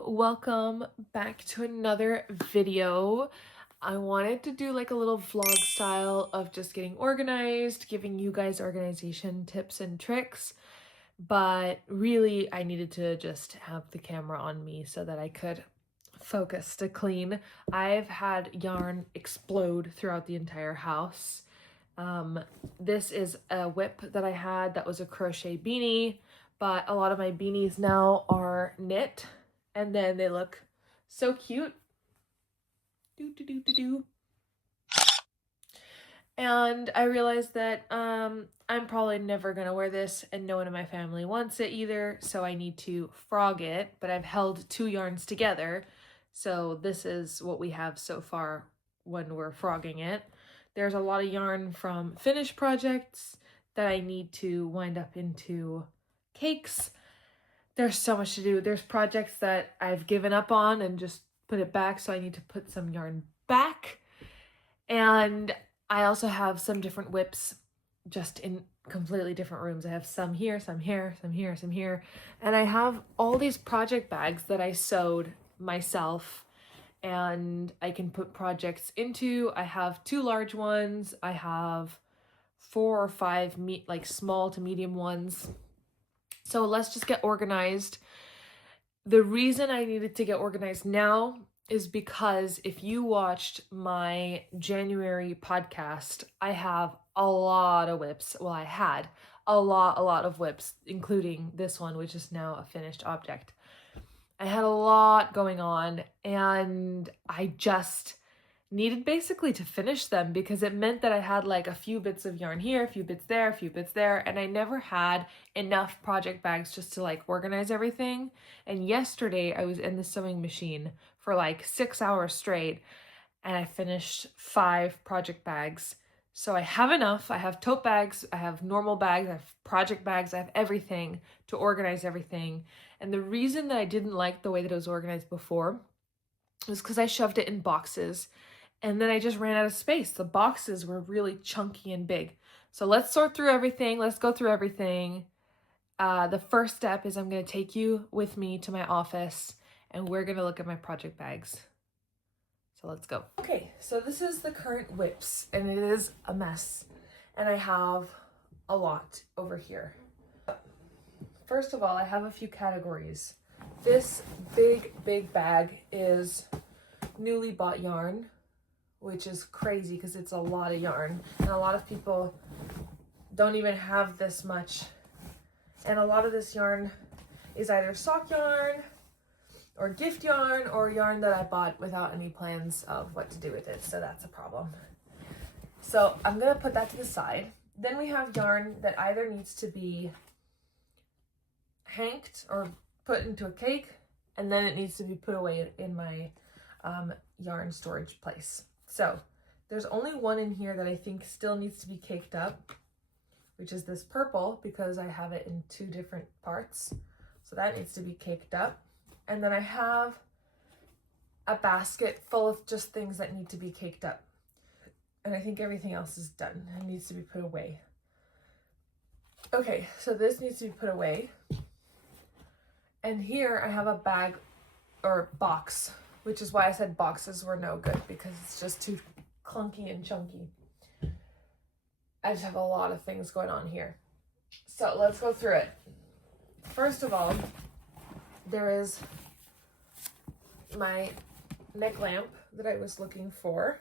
Hello, welcome back to another video. I wanted to do like a little vlog style of just getting organized, giving you guys organization tips and tricks, but really I needed to just have the camera on me so that I could focus to clean. I've had yarn explode throughout the entire house. This is a whip that I had that was a crochet beanie, but a lot of my beanies now are knit and then they look so cute. And I realized that I'm probably never gonna wear this and no one in my family wants it either, so I need to frog it, but I've held two yarns together, so this is what we have so far when we're frogging it. There's a lot of yarn from finished projects that I need to wind up into cakes. There's so much to do. There's projects that I've given up on and just put it back, so I need to put some yarn back. And I also have some different whips just in completely different rooms. I have some here, some here, some here, some here. And I have all these project bags that I sewed myself and I can put projects into. I have two large ones. I have 4 or 5 like small to medium ones. So let's just get organized. The reason I needed to get organized now is because if you watched my January podcast, I have a lot of whips. Well, I had a lot of whips, including this one, which is now a finished object. I had a lot going on and I just needed basically to finish them because it meant that I had like a few bits of yarn here, a few bits there, a few bits there, and I never had enough project bags just to like organize everything. And yesterday I was in the sewing machine for like 6 hours straight and I finished 5 project bags. So I have enough. I have tote bags, I have normal bags, I have project bags, I have everything to organize everything. And the reason that I didn't like the way that it was organized before was because I shoved it in boxes and then I just ran out of space. The boxes were really chunky and big. So let's sort through everything. Let's go through everything. The first step is I'm going to take you with me to my office and we're going to look at my project bags. So let's go. Okay, so this is the current whips and it is a mess. And I have a lot over here. First of all, I have a few categories. This big bag is newly bought yarn, which is crazy because it's a lot of yarn. And a lot of people don't even have this much. And a lot of this yarn is either sock yarn or gift yarn or yarn that I bought without any plans of what to do with it. So that's a problem. So I'm gonna put that to the side. Then we have yarn that either needs to be hanked or put into a cake, and then it needs to be put away in my yarn storage place. So there's only one in here that I think still needs to be caked up, which is this purple because I have it in 2 different parts. So that needs to be caked up. And then I have a basket full of just things that need to be caked up. And I think everything else is done and needs to be put away. Okay, so this needs to be put away. And here I have a bag or box, which is why I said boxes were no good because it's just too clunky and chunky. I just have a lot of things going on here. So let's go through it. First of all, there is my neck lamp that I was looking for.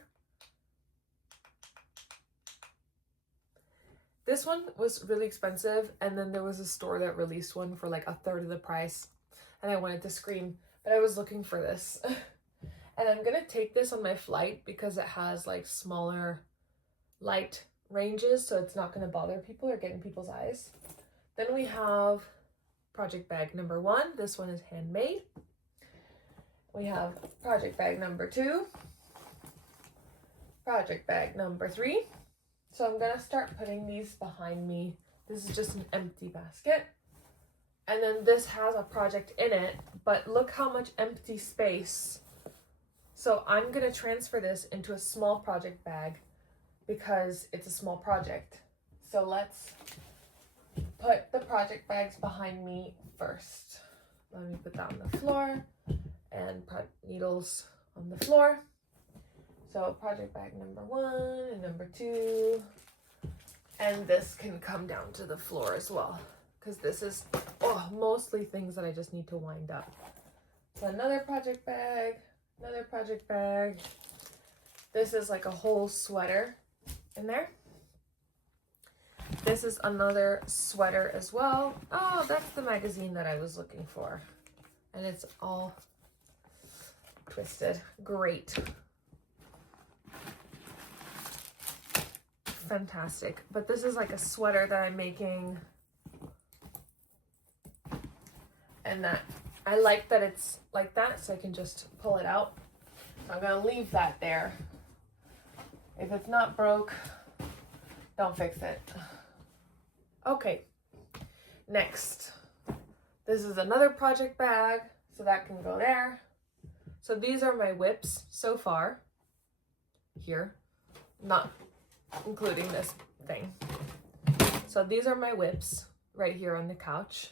This one was really expensive, and then there was a store that released one for like 1/3 of the price, and I wanted to scream, but I was looking for this. And I'm gonna take this on my flight because it has like smaller light ranges, so it's not gonna bother people or get in people's eyes. Then we have project bag number 1. This one is handmade. We have project bag number 2, project bag number 3. So I'm gonna start putting these behind me. This is just an empty basket. And then this has a project in it, but look how much empty space. So I'm gonna transfer this into a small project bag because it's a small project. So let's put the project bags behind me first. Let me put that on the floor. and put needles on the floor. So project bag number 1 and number 2. And this can come down to the floor as well, because this is mostly things that I just need to wind up. So another project bag, another project bag. This is like a whole sweater in there. This is another sweater as well. Oh, that's the magazine that I was looking for. And it's all twisted. Great. Fantastic. But this is like a sweater that I'm making. And that I like that it's like that, so I can just pull it out. So I'm gonna leave that there. If it's not broke, don't fix it. Okay, next. This is another project bag, so that can go there. So these are my whips so far. Here, not including this thing. So these are my whips right here on the couch.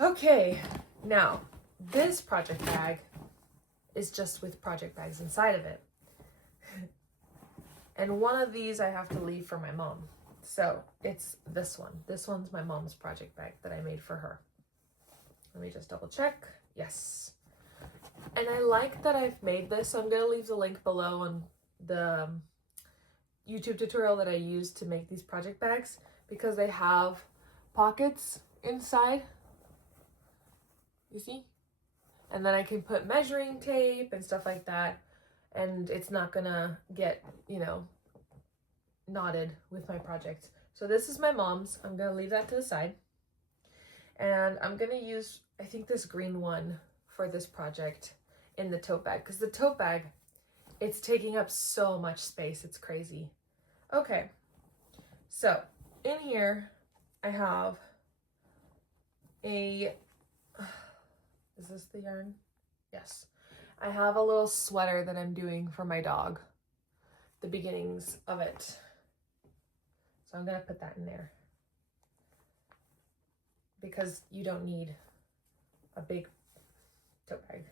Okay, now this project bag is just with project bags inside of it. And one of these I have to leave for my mom. So it's this one. This one's my mom's project bag that I made for her. Let me just double check. Yes. And I like that I've made this. So I'm going to leave the link below on the YouTube tutorial that I used to make these project bags, because they have pockets inside. You see? And then I can put measuring tape and stuff like that. And it's not gonna get, you know, knotted with my project. So this is my mom's. I'm gonna leave that to the side. And I'm gonna use, I think, this green one for this project in the tote bag, because the tote bag, it's taking up so much space. It's crazy. Okay, so in here I have a, is this the yarn? Yes. I have a little sweater that I'm doing for my dog, the beginnings of it. So I'm gonna put that in there, because you don't need a big tote bag.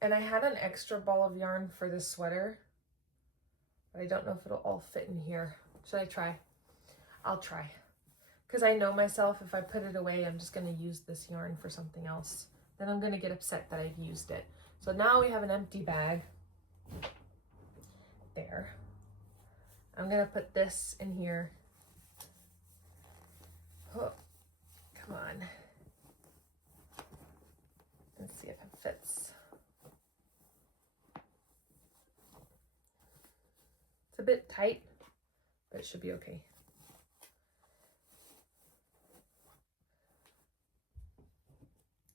And I had an extra ball of yarn for this sweater, but I don't know if it'll all fit in here. Should I try? I'll try. Because I know myself, if I put it away, I'm just gonna use this yarn for something else. Then I'm gonna get upset that I've used it. So now we have an empty bag there. I'm gonna put this in here. Oh, come on. Let's see if it fits. It's a bit tight, but it should be okay.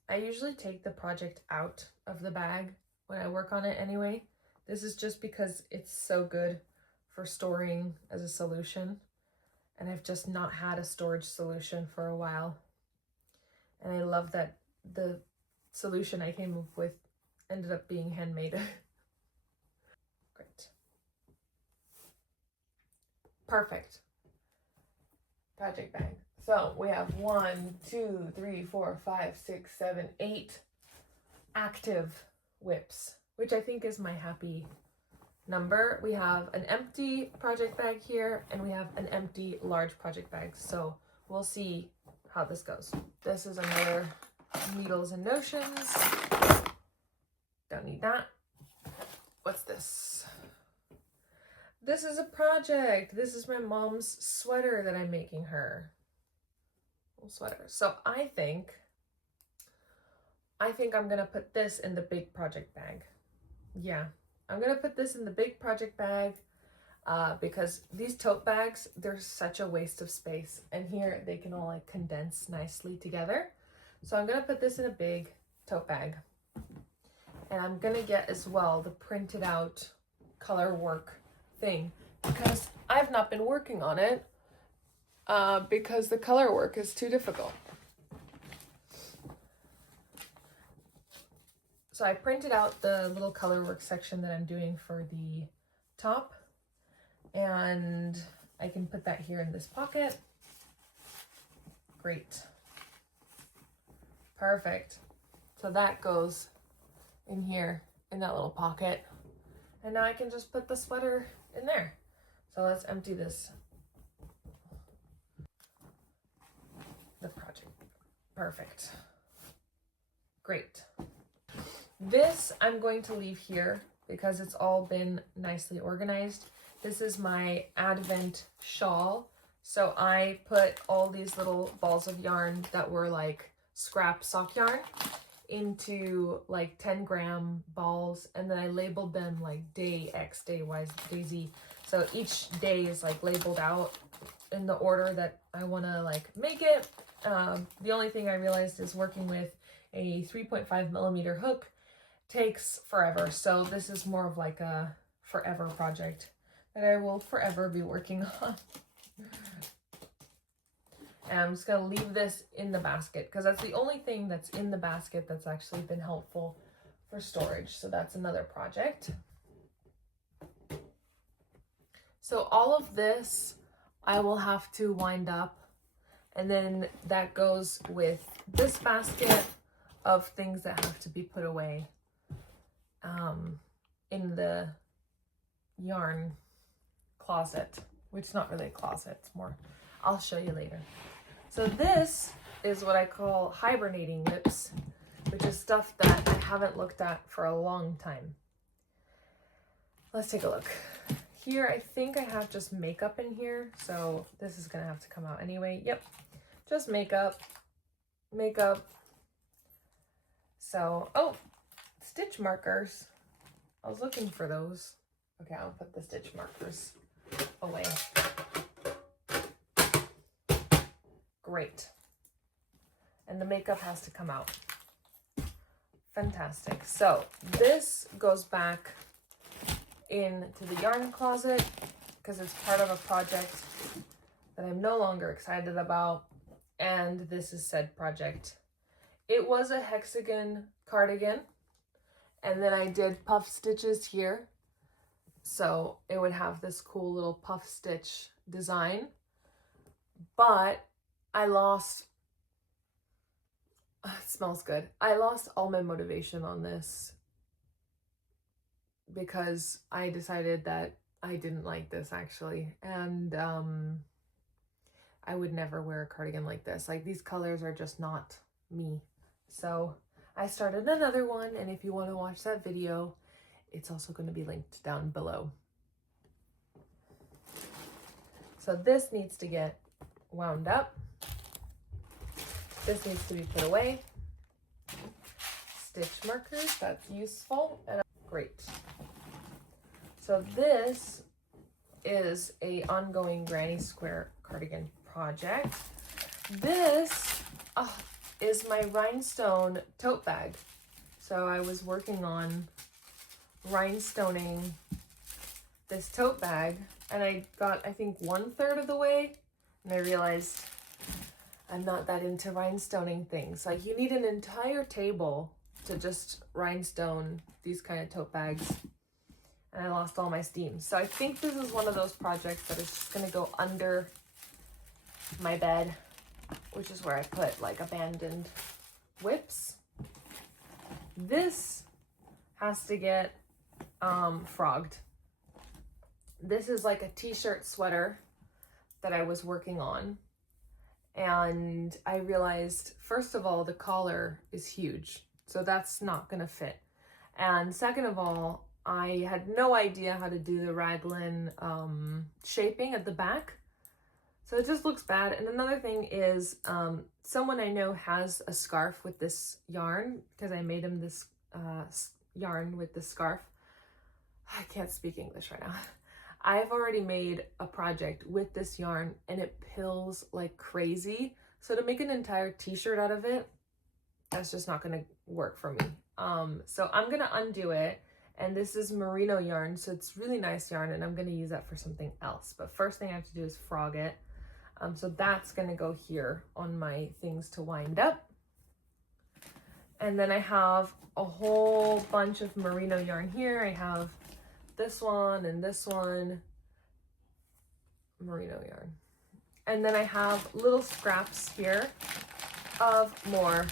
I usually take the project out of the bag when I work on it anyway. This is just because it's so good for storing as a solution. And I've just not had a storage solution for a while. And I love that the solution I came up with ended up being handmade. Great. Perfect. Project bag. So we have 1, 2, 3, 4, 5, 6, 7, 8 active whips, which I think is my happy number. We have an empty project bag here, and we have an empty large project bag. So we'll see how this goes. This is another needles and notions. Don't need that. What's this? This is a project. This is my mom's sweater that I'm making her. Sweater. So I think I'm gonna put this in the big project bag. Yeah, I'm gonna put this in the big project bag because these tote bags, they're such a waste of space, and here they can all like condense nicely together. So I'm gonna put this in a big tote bag, and I'm gonna get as well the printed out color work thing, because I've not been working on it because the color work is too difficult. So I printed out the little color work section that I'm doing for the top, and I can put that here in this pocket. Great. Perfect. So that goes in here in that little pocket. And now I can just put the sweater in there. So let's empty this. The project. Perfect. Great. This I'm going to leave here because it's all been nicely organized. This is my Advent shawl. So I put all these little balls of yarn that were like scrap sock yarn into like 10-gram balls, and then I labeled them like day X, day Y, day Z. So each day is like labeled out in the order that I want to like make it. The only thing I realized is working with a 3.5mm hook takes forever. So this is more of like a forever project that I will forever be working on. And I'm just gonna leave this in the basket because that's the only thing that's in the basket that's actually been helpful for storage. So that's another project. So all of this I will have to wind up, and then that goes with this basket of things that have to be put away in the yarn closet, which is not really a closet, it's more, I'll show you later. So this is what I call hibernating whips, which is stuff that I haven't looked at for a long time. Let's take a look. Here, I think I have just makeup in here, so this is gonna have to come out anyway. Yep, just makeup. So, oh, stitch markers. I was looking for those. Okay, I'll put the stitch markers away. Great. And the makeup has to come out. Fantastic. So this goes back into the yarn closet because it's part of a project that I'm no longer excited about. And this is said project. It was a Hexagon cardigan, and then I did puff stitches here. So it would have this cool little puff stitch design, but I lost, it smells good. I lost all my motivation on this because I decided that I didn't like this actually. And I would never wear a cardigan like this. Like, these colors are just not me. So I started another one, and if you want to watch that video, it's also going to be linked down below. So this needs to get wound up. This needs to be put away. Stitch markers, that's useful. And great. So this is a ongoing granny square cardigan project. This is my rhinestone tote bag. So I was working on rhinestoning this tote bag, and I got, I think, 1/3 of the way, and I realized I'm not that into rhinestoning things. Like, you need an entire table to just rhinestone these kind of tote bags, and I lost all my steam. So I think this is one of those projects that is just gonna go under my bed, which is where I put like abandoned whips. This has to get frogged. This is like a t-shirt sweater that I was working on, and I realized, first of all, the collar is huge, so that's not gonna fit. And second of all, I had no idea how to do the raglan shaping at the back. So it just looks bad. And another thing is, someone I know has a scarf with this yarn, because I made him this yarn with this scarf. I can't speak English right now. I've already made a project with this yarn, and it pills like crazy. So to make an entire t-shirt out of it, that's just not gonna work for me. So I'm gonna undo it. And this is merino yarn, so it's really nice yarn, and I'm gonna use that for something else. But first thing I have to do is frog it. So that's gonna go here on my things to wind up. And then I have a whole bunch of merino yarn here. I have this one and this one, merino yarn. And then I have little scraps here of more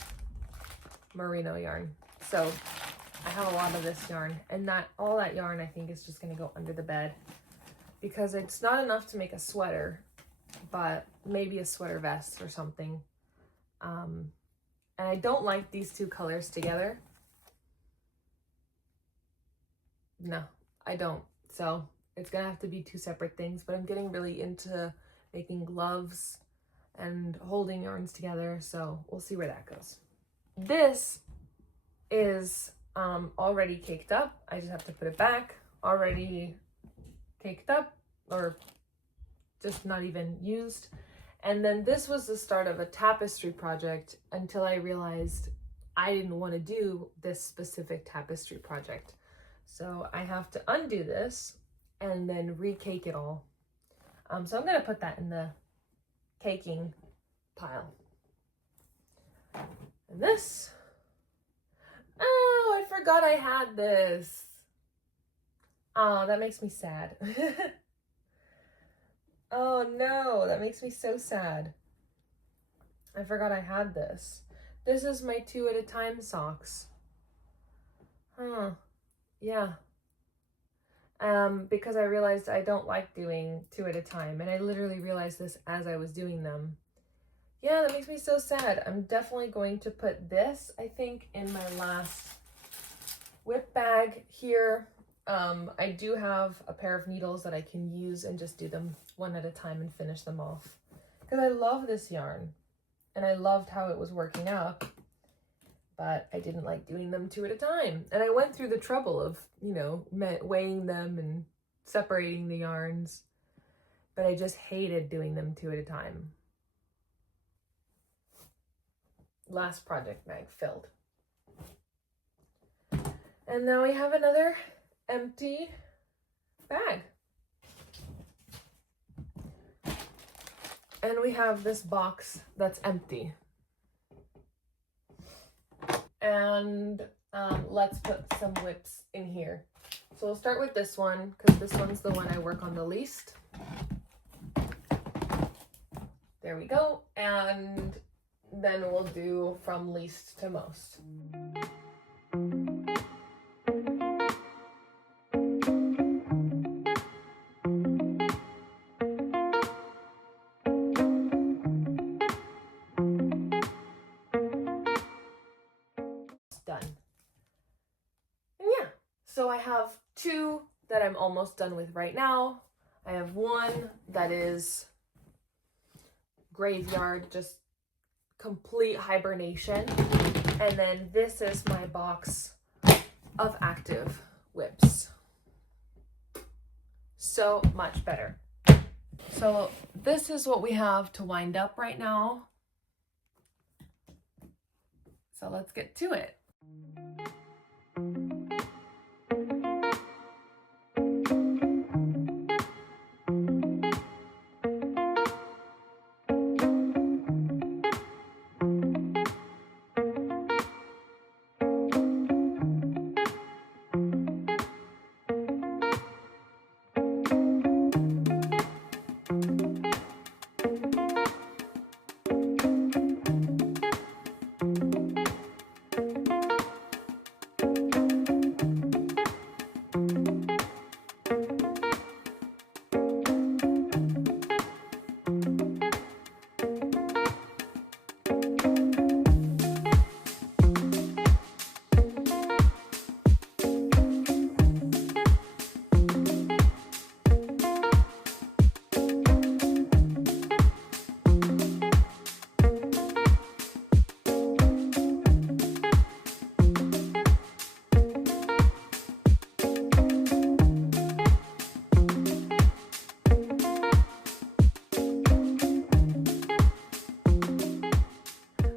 merino yarn. So I have a lot of this yarn, and all that yarn I think is just gonna go under the bed because it's not enough to make a sweater, but maybe a sweater vest or something. And I don't like these two colors together. No, I don't. So it's gonna have to be two separate things, but I'm getting really into making gloves and holding yarns together, so we'll see where that goes. This is already caked up. I just have to put it back. Already caked up, or just not even used. And then this was the start of a tapestry project until I realized I didn't want to do this specific tapestry project. So I have to undo this and then recake it all. So I'm gonna put that in the caking pile. And this, oh, I forgot I had this. Oh, that makes me sad. Oh no, that makes me so sad. I forgot I had this. This is my 2 at a time socks. Huh, yeah. Because I realized I don't like doing 2 at a time, and I literally realized this as I was doing them. Yeah, that makes me so sad. I'm definitely going to put this, I think, in my last whip bag here. I do have a pair of needles that I can use and just do them 1 at a time and finish them off. Because I love this yarn, and I loved how it was working out, but I didn't like doing them 2 at a time. And I went through the trouble of, you know, weighing them and separating the yarns, but I just hated doing them 2 at a time. Last project bag filled. And now we have another empty bag. And we have this box that's empty. And let's put some whips in here. So we'll start with this one because this one's the one I work on the least. There we go. And then we'll do from least to most. Done. And yeah, so I have 2 that I'm almost done with right now. I have 1 that is graveyard, just complete hibernation. And then this is my box of active whips. So much better. So this is what we have to wind up right now. So let's get to it.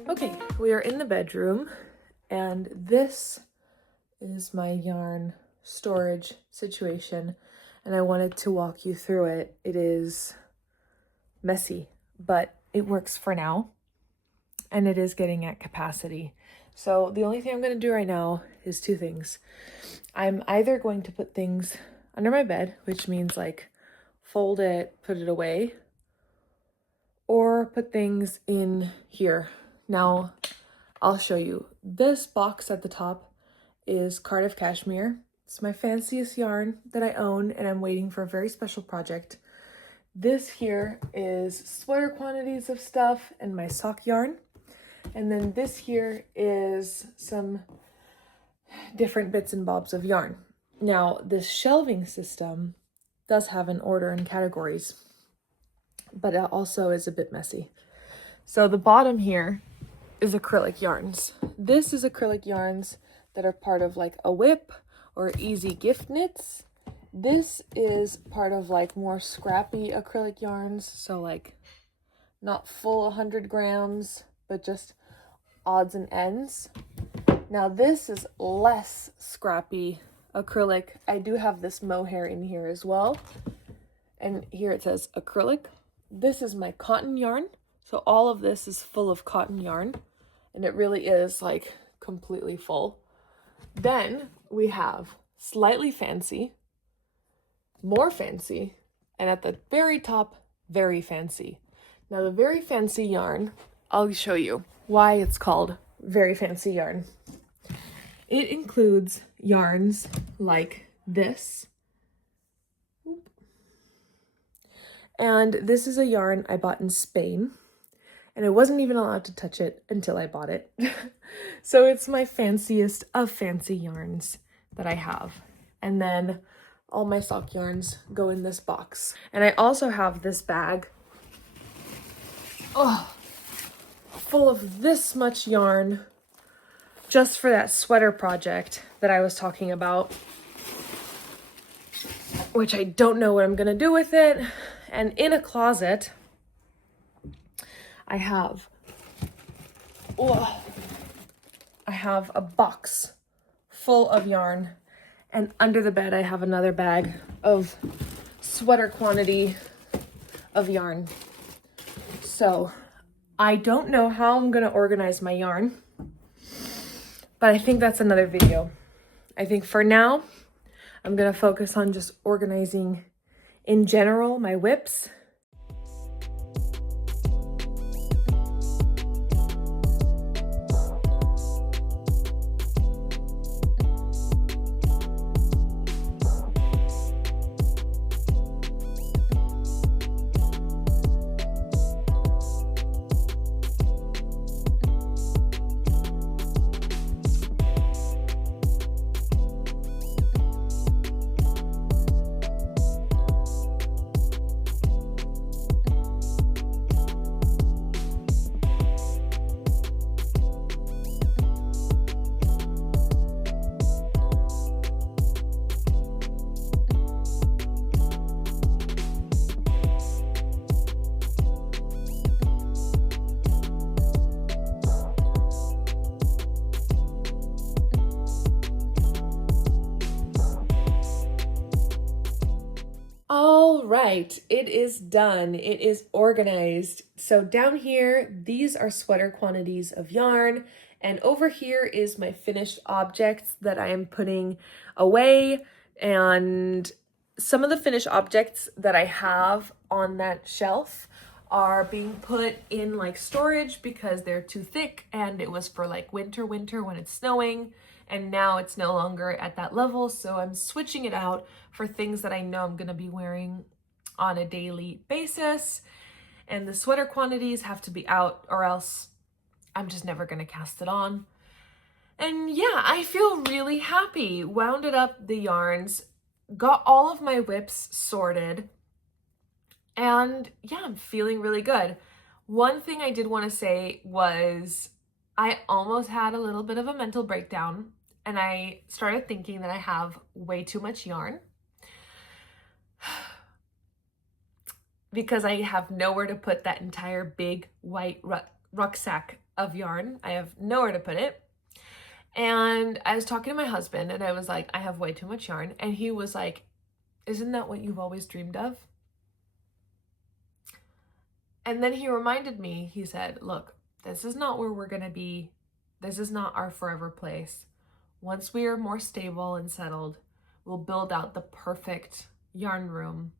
Okay, we are in the bedroom, and this is my yarn storage situation, and I wanted to walk you through it. It is messy, but it works for now, and it is getting at capacity. So the only thing I'm going to do right now is 2 things. I'm either going to put things under my bed, which means like fold it, put it away, or put things in here. Now, I'll show you. This box at the top is Cardiff Cashmere. It's my fanciest yarn that I own, and I'm waiting for a very special project. This here is sweater quantities of stuff and my sock yarn. And then this here is some different bits and bobs of yarn. Now, this shelving system does have an order and categories, but it also is a bit messy. So the bottom here is acrylic yarns. This is acrylic yarns that are part of like a whip or easy gift knits. This is part of like more scrappy acrylic yarns, so like not full 100 grams, but just odds and ends. Now this is less scrappy acrylic. I do have this mohair in here as well, and here it says acrylic. This is my cotton yarn, so all of this is full of cotton yarn, and it really is like completely full. Then we have slightly fancy, more fancy, and at the very top, very fancy. Now the very fancy yarn, I'll show you why it's called very fancy yarn. It includes yarns like this. And this is a yarn I bought in Spain, and I wasn't even allowed to touch it until I bought it. So it's my fanciest of fancy yarns that I have. And then all my sock yarns go in this box. And I also have this bag, full of this much yarn just for that sweater project that I was talking about, which I don't know what I'm gonna do with it. And in a closet, I have a box full of yarn, and under the bed I have another bag of sweater quantity of yarn. So I don't know how I'm gonna organize my yarn, but I think that's another video. I think for now, I'm gonna focus on just organizing in general my whips. All right, it is done. It is organized. So down here, these are sweater quantities of yarn, and over here is my finished objects that I am putting away. And some of the finished objects that I have on that shelf are being put in like storage because they're too thick, and it was for like winter when it's snowing. And now it's no longer at that level, so I'm switching it out for things that I know I'm gonna be wearing on a daily basis. And the sweater quantities have to be out, or else I'm just never gonna cast it on. And yeah, I feel really happy. Wounded up the yarns, got all of my whips sorted, and yeah, I'm feeling really good. One thing I did want to say was I almost had a little bit of a mental breakdown, and I started thinking that I have way too much yarn because I have nowhere to put that entire big white rucksack of yarn. I have nowhere to put it. And I was talking to my husband, and I was like, I have way too much yarn. And he was like, isn't that what you've always dreamed of? And then he reminded me, he said, look, this is not where we're going to be. This is not our forever place. Once we are more stable and settled, we'll build out the perfect yarn room,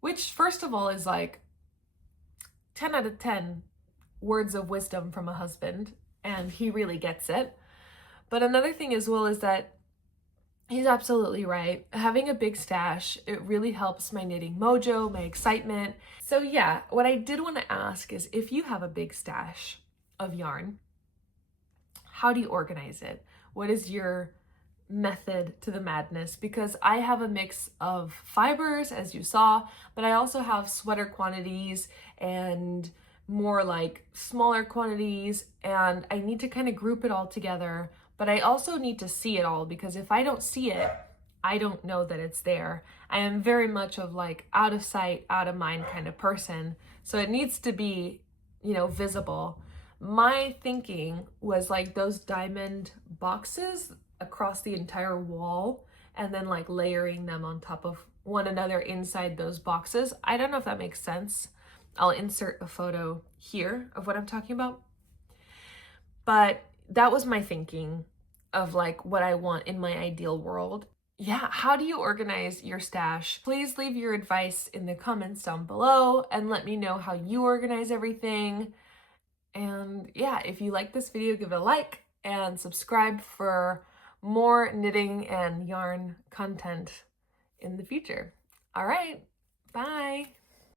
which first of all is like 10 out of 10 words of wisdom from a husband. and he really gets it. But another thing as well is that he's absolutely right. Having a big stash, it really helps my knitting mojo, my excitement. So yeah, what I did want to ask is, if you have a big stash of yarn, how do you organize it? What is your method to the madness? Because I have a mix of fibers, as you saw, but I also have sweater quantities and more like smaller quantities, and I need to kind of group it all together. But I also need to see it all, because if I don't see it, I don't know that it's there. I am very much of like out of sight, out of mind kind of person. So it needs to be, you know, visible. My thinking was like those diamond boxes across the entire wall, and then like layering them on top of one another inside those boxes. I don't know if that makes sense. I'll insert a photo here of what I'm talking about. But that was my thinking of like what I want in my ideal world. Yeah, how do you organize your stash? Please leave your advice in the comments down below and let me know how you organize everything. And yeah, if you like this video, give it a like and subscribe for more knitting and yarn content in the future. All right, bye.